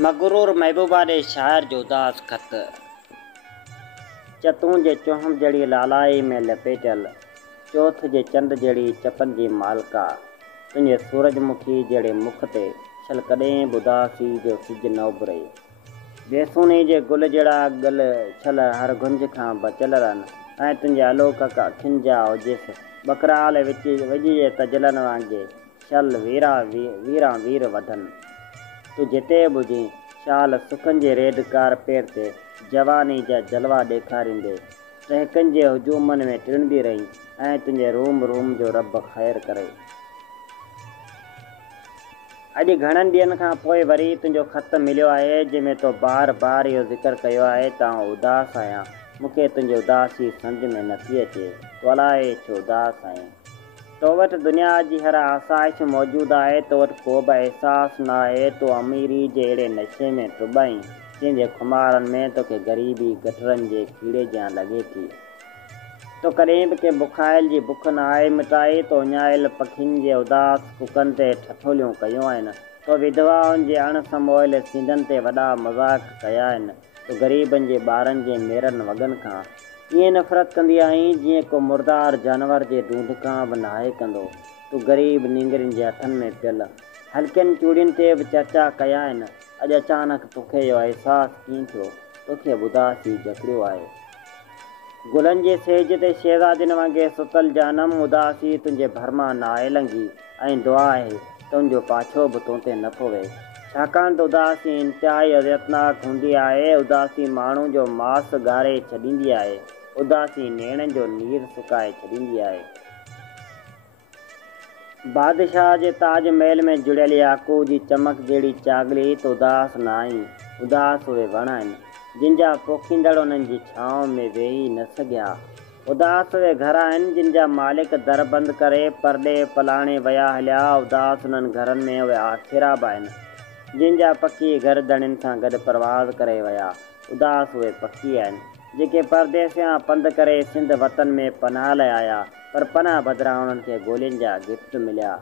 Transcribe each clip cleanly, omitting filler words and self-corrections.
मगरूर महबूबा ॾे शाइर जो उदास ख़त। चतूं जे चोहम जड़ी लालाई में लपेटल, चौथ जे चंड जड़ी चपन जी मालका, तुंहिंजे सूरजमुखी जहिड़े मुख ते छल कॾहिं उदासी जो सिज न उभरे। बेसूनी जे गुल जहिड़ा गल छल हर गुंज खां बचियल रहनि, ऐं तुंहिंजे अलोक अखियुनि जा ओजिस बकराल विझी जे तजलनि वांगे छल वीरा वीर वधनि। तूं जिते बुझी शाल सुखनि जे रेड कारपेट ते जवानी जा जलवा ॾेखारींदे टहकनि जे हुजूमनि में टिड़ंदी रही, ऐं तुंहिंजे रूम जो रब ख़ैरु करे। अॼु घणनि ॾींहंनि खां पोइ वरी तुंहिंजो ख़त मिलियो आहे, जंहिंमें तो बार बार इहो ज़िक्र कयो आहे त आउं उदास आहियां। मूंखे तुंहिंजी उदासी सम्झ में नथी अचे, तूं अलाए छो उदास आहीं। तो वटि दुनिया जी हर आसाइश मौजूदु आहे, तो वटि को बि अहसासु न आहे। तो अमीरी जे अहिड़े नशे में टुॿाई जंहिंजे खुमारनि में तोखे ग़रीबी गटरनि जे कीड़े ॼां लॻे थी। तो कॾहिं बि के बुखाइल जी बुख न आहे मिटाई। तो उञायल पखियुनि जे उदास कुकनि ते ठठोलियूं कयूं आहिनि। तो विधवाउनि जे अणसमोयल सींधनि ते वॾा मज़ाक कया आहिनि। तो ग़रीबनि जे ॿारनि जे मेरनि वॻनि खां ईअं नफ़रत कंदी आहीं जीअं को मुर्दार जानवर जे ढूंढ खां बि नाहे कंदो। तूं ग़रीब नींगरियुनि जे हथनि में पियल हल्कनि चूड़ियुनि ते बि चर्चा कया आहिनि। अॼु अचानक तोखे इहो अहसासु कीअं थियो? तोखे उदासी जकड़ियो आहे। गुलनि जे सेज ते शहज़ादियुनि वांगुरु सुतल जानम, उदासी तुंहिंजे भरमा न आहे लंघी, ऐं दुआ आहे तुंहिंजो पाछो बि तो ते न पवे। छाकाणि त उदासी इंतिहाई अज़ियतनाक हूंदी आहे। उदासी माण्हू जो मांस ॻारे छॾींदी आहे। उदासी नेणनि जो नीर सुकाए छॾींदी आहे। बादशाह जे ताज महल में जुड़ियल याकूब जी चमक जहिड़ी चागली तो उदास न आहीं। उदास उहे वण आहिनि जिन जा पोखींदड़ उन्हनि जी छांव में वेही न सघिया। उदास उहे घर आहिनि जिन जा मालिक दर बंदि करे परॾे पलाणे विया हलिया। उदास उन्हनि घरनि में उहे आखिरा बि आहिनि जिन जा पखी गर्दणियुनि सां गॾु परवाज़ करे विया। उदास उहे पखी आहिनि जेके परदेसियां पंधु करे सिंध वतन में पनाह लाइ आया, पर पनाह बदिरां उन्हनि खे गोलियुनि जा गिफ्ट मिलिया।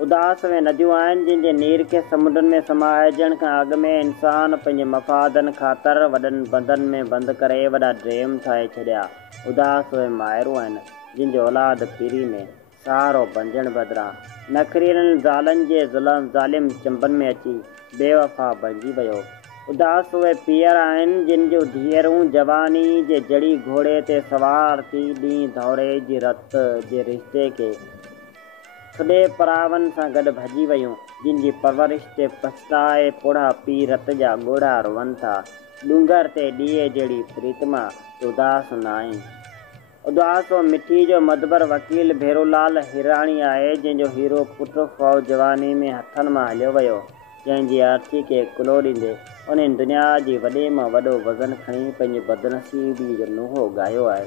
उदास उहे नदियूं आहिनि जिन जे नीर खे समुंडनि में समाइजण खां अॻु में इंसान पंहिंजे मफ़ादनि ख़ातिर वॾनि बंदनि में बंदि करे वॾा ड्रेम ठाहे छॾिया। उदास उहे माइरूं आहिनि जिन जो औलाद पीरी में सहारो बणजण बदिरां नखरीलनि ज़ालनि जे ज़ालिम चंबनि में अची बेवफ़ा बणिजी वियो। उदास उहे पीअर आहिनि जिन जूं धीअरूं जवानी जे जड़ी घोड़े ते सवार थी ॾींहुं दौरे जी रत जे रिश्ते खे थुॾे परावनि सां गॾु भॼी वियूं, जिन जी परवरिश ते पछताए पोड़ा पी रत जा ॻोढ़ा रोअनि था। डूंगर ते ॾीए जहिड़ी प्रीतमा तो उदास न आहीं। उदास मिठी जो मदबर वकील भेरोलाल हिराणी आहे, जंहिंजो हीरो पुटु फ़ौज जवानी में हथनि मां हलियो वियो, जंहिंजी अर्थी खे कुलो ॾींदे उन्हनि दुनिया जी वॾे मां वॾो वज़न खणी पंहिंजी बदनसीबी जो नुंहुं ॻायो आहे।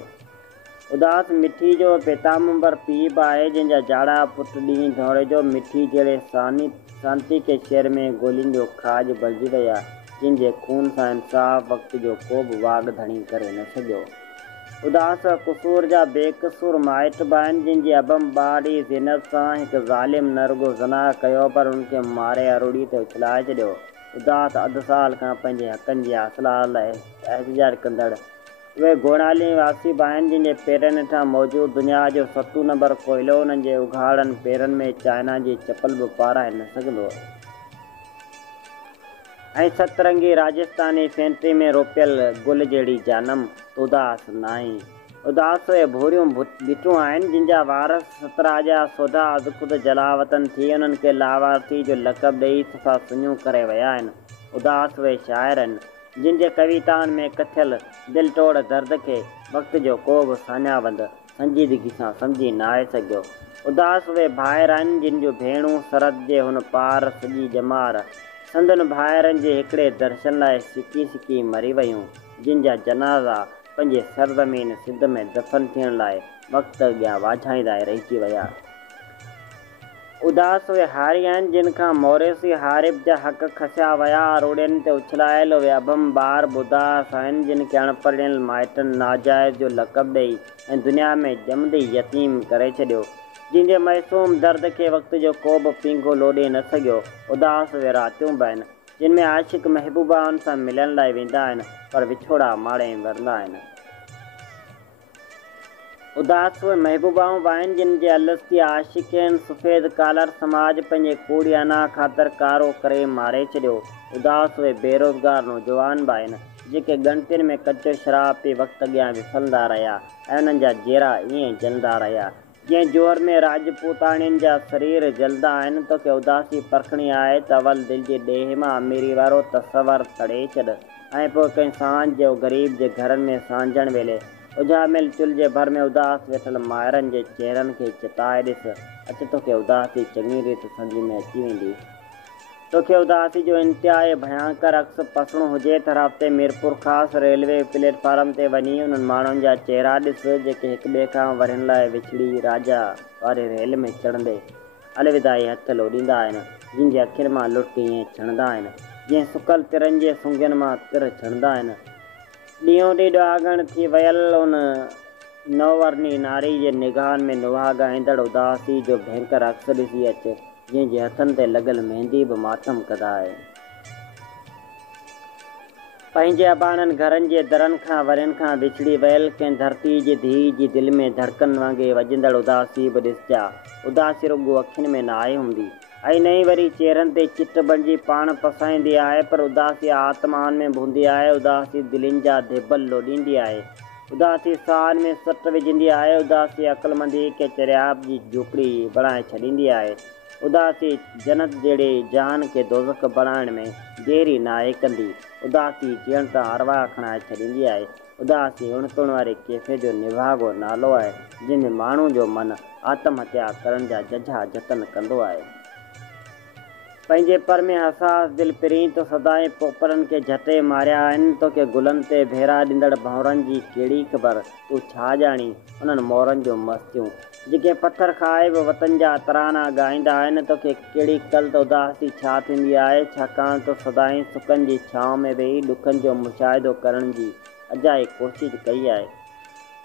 उदास मिठी जो पेताम्बर पीउ बि आहे, जंहिंजा जाड़ा पुट ॾींहुं दौरे जो मिठी जहिड़े शांती के शहर में गोलियुनि जो खाज बणिजी विया, जिन जे खून सां इंसाफ़ वक़्त जो को बि वाघ धणी करे न सघियो। उदास कसूर जा बेकसूर माइट बि आहिनि, जिन जी अबम ॿाड़ी ज़िनत सां हिकु ज़ालिम न रुॻो ज़ना कयो, पर उनखे मारे अरूड़ी ते उछलाए छॾियो। उदास अधु साल खां पंहिंजे हक़नि जी हासिला लाइ एहतजाज कंदड़ उहे घोड़ाली वासी बि आहिनि, जिन जे पेरनि हेठां मौजूदु दुनिया जो 7 नंबर कोयलो उन्हनि जे उघाड़नि पेरनि में चाइना जी चपल बि पाराए न सघंदो। ऐं सतरंगी राजस्थानी फैंट्री में रोपियल गुल जहिड़ी जानम तो उदास न आहीं। उदास उहे भूरियूं बीठूं आहिनि जिन जा वारस सतराजा सोधा अदखुद जलावतन थी उन्हनि खे लावारसी जो लक़ब ॾेई सफ़ा सुञूं करे विया आहिनि। उदास उहे शाइर आहिनि जिन जे कविताउनि में कथियल दिलि तोड़ दर्द खे वक़्त जो को बि सान्यावंद संजीदगी सां सम्झी न आहे सघियो। उदास उहे भाइर आहिनि जिन जूं भेणूं सरहद जे हुन पार सॼी ॼमार संदनि भाइरनि जे हिकिड़े दर्शन लाइ सिकी सिकी मरी वियूं, जिन जा जनाज़ा पंहिंजे सरज़मीन सिंध में दफ़न थियण लाइ वक़्त अॻियां वाझाईंदा रहिजी विया। उदास उहे हारी आहिनि जिन खां मोरेसी हारिब जा हक़ खसिया विया, रोड़ियुनि ते उछलायल उहे अभम ॿार उदास आहिनि जिन खे अणपढ़ियल माइटनि नाजाइज़ जो लक़ब ॾेई ऐं दुनिया में ॼमंदे यतीम करे छॾियो, जिन जे मासूम दर्द खे वक़्त जो को बि पींघो लोॾे न सघियो। उदास उहे रातियूं बि आहिनि जिन में आशिक महबूबा उन सां मिलण लाइ वेंदा आहिनि पर विछोड़ा माणे वरंदा आहिनि। उदास उहे महबूबाऊं बि आहिनि जिन जे अलस्ती आशिक़नि सफ़ेद कालर समाज पंहिंजे कूड़ियाना ख़ातिर कारो करे मारे छॾियो। उदास उहे बेरोज़गार नौजवान बि आहिनि जेके ॻणतियुनि में कचो शराब पी वक़्तु अॻियां विफलंदा रहिया ऐं उन्हनि जा जहिड़ा ईअं जलंदा रहिया जीअं जोहर में राजपूताणियुनि जा शरीर जलंदा आहिनि। तोखे उदासी परखणी आहे त अवल दिलि जे ॾेह मां अमीरी वारो तसवर तड़े छॾ ऐं पोइ कंहिं सांझ जो ग़रीब जे घरनि में सांझण वेले उजामिल चुल्ह जे भर में उदास वेठल माहिरनि जे चहिरनि खे चिताए ॾिस। अचु तोखे उदासी चङी रीति सम्झ में अची वेंदी। तोखे उदासी जो इंतिहाई भयंकर अक्स पसणो हुजे त हफ़्ते मीरपुर ख़ासि रेलवे प्लेटफार्म ते वञी उन्हनि माण्हुनि जा चहिरा ॾिस जेके हिक ॿिए खां वरनि लाइ विछड़ी राजा वारे रेल में चढ़ंदे अलविदाई हथ लोॾींदा आहिनि, जिन जे अखियुनि मां लुट ईअं छणंदा आहिनि जीअं सुकल तिरनि जे सुंघियुनि मां तिर छणंदा आहिनि। ॾींहों ॾींहुं ॾुहागण थी वियल उन नववर्णी नारी जे निगाहनि में नुहा ॻाईंदड़ उदासी जो भयंकर अक्स ॾिसी अचे जंहिंजे हथनि ते लॻल मेहंदी बि मातम कंदा आहे। पंहिंजे अबाणनि घरनि जे दरनि खां वरनि खां विछड़ी वियल कंहिं धरती जी धीउ जी दिलि में धड़कन वांगुरु वॼंदड़ उदासी बि ॾिसजा। उदासी रुॻो अखियुनि में न आहे हूंदी ऐं नई वरी चहिरनि ते चिट बणिजी पाण पसाईंदी आहे पर उदासी आत्माउनि में हूंदी आहे। उदासी दिलनि जा धिबल लोॾींदी आहे। उदासी साहनि में सट विझंदी आहे। उदासी अक़ुलमंदी खे चरियाब जी झोपड़ी बणाए छॾींदी आहे। उदासी जन्नत जहिड़े जहान खे दोज़ख बणाइण में देरी नाहे कंदी। उदासी जीअण त अरवाह खणाए छॾींदी आहे। उदासी उणतुण वारे कैफ़े जो निभागो नालो आहे जंहिंमें माण्हू जो मन आत्महत्या करण जा जझा जतन कंदो आहे। पंहिंजे पर में हसास दिलि पिरी तो सदाईं पोपरनि खे झटे मारिया आहिनि। तोखे गुलनि ते भेरा ॾींदड़ भंवरनि जी कहिड़ी ख़बर, तूं छा ॼाणी उन्हनि मोरनि जो मस्तियूं जेके पथर खाए बि वतन जा तराना ॻाईंदा आहिनि। तोखे कहिड़ी कल त उदासी छा थींदी आहे छाकाणि तो सदाईं सुखनि जी छांव में वेही ॾुखनि जो मुशाहिदो करण जी अजाई कोशिशि कई आहे।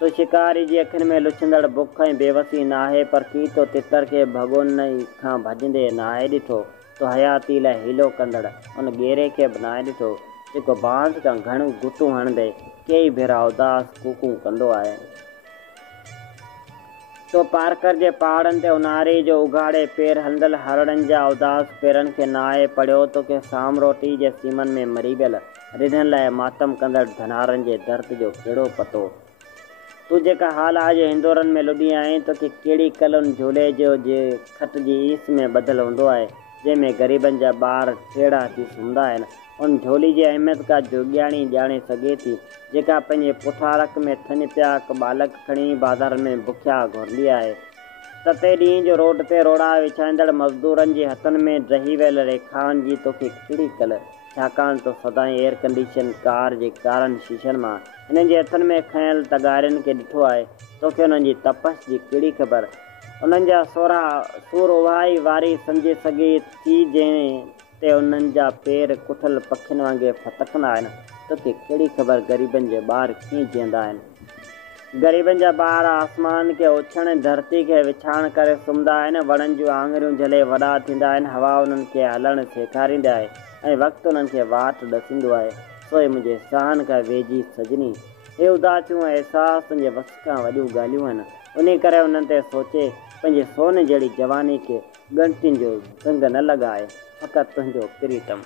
तो शिकारी जी अखियुनि में लुछंदड़ बुख ऐं बेवसी नाहे पर की तो तितर खे भॻोन खां भॼंदे नाहे ॾिठो। तो हयाती लाइ हीलो कंदड़ उन ॻेरे खे बि नाहे ॾिठो जेको बांस खां घणियूं गुतूं हणंदे कई भेरा उदास कूकूं कंदो आहे। तो पारकर जे पहाड़नि ते उन्हारी जो उघाड़े पेर हलंदड़ हरणनि जा उदास पेरनि खे नाहे पढ़ियो। तोखे साम रोटी जे सीमनि में मरी वियल रिधनि लाइ मातम कंदड़ धनारनि जे दर्द जो कहिड़ो पतो। तूं जेका हाल जे हिंदोरनि में लुॾी आहीं तोखे कहिड़ी कल उन झूले जो जे खट जी ईस में ॿधल हूंदो आहे जंहिंमें ग़रीबनि जा ॿार टेड़ा थी सुम्हंदा आहिनि। उन झोली जी अहमियत का जोॻियाणी ॼाणे सघे थी जेका पंहिंजे पुठारक में थञ पिया हिकु बालक खणी बाज़ार में बुखिया घुरंदी आहे। तते ॾींहं जो रोड ते रोड़ा विछाईंदड़ मज़दूरनि जे हथनि में ड्रही वियल रेखाउनि जी तोखे कहिड़ी कल छाकाणि तो सदाईं एयर कंडीशन कार जे कारनि शीशनि मां हिननि जे हथनि में खयल तगारियुनि खे ॾिठो आहे। तोखे उन्हनि जी तपश जी कहिड़ी ख़बर, उन्हनि जा सोरा सूर उहाई वारी सम्झी सघे थी जंहिं ते उन्हनि जा पेर कुथल पखियुनि वांगुरु फतकंदा आहिनि। तोखे कहिड़ी ख़बर ग़रीबनि जे ॿार कीअं जीअंदा आहिनि। ग़रीबनि जा ॿार आसमान खे उछण धरती खे विछाइण करे सुम्हंदा आहिनि। वणनि जूं आङुरियूं झले वॾा थींदा आहिनि। हवा उन्हनि खे हलणु सेखारींदी आहे ऐं वक़्तु उन्हनि खे वाट ॾसींदो आहे। सोए मुंहिंजे सहन खां वेझी सजनी हे उदासियूं अहसास तुंहिंजे वस खां वॾियूं ॻाल्हियूं आहिनि। उन करे उन्हनि ते सोचे पंहिंजे सोन जहिड़ी जवानी खे ॻणतियुनि जो ज़ंग न लॻाए फ़क़ति तुंहिंजो प्रीतम।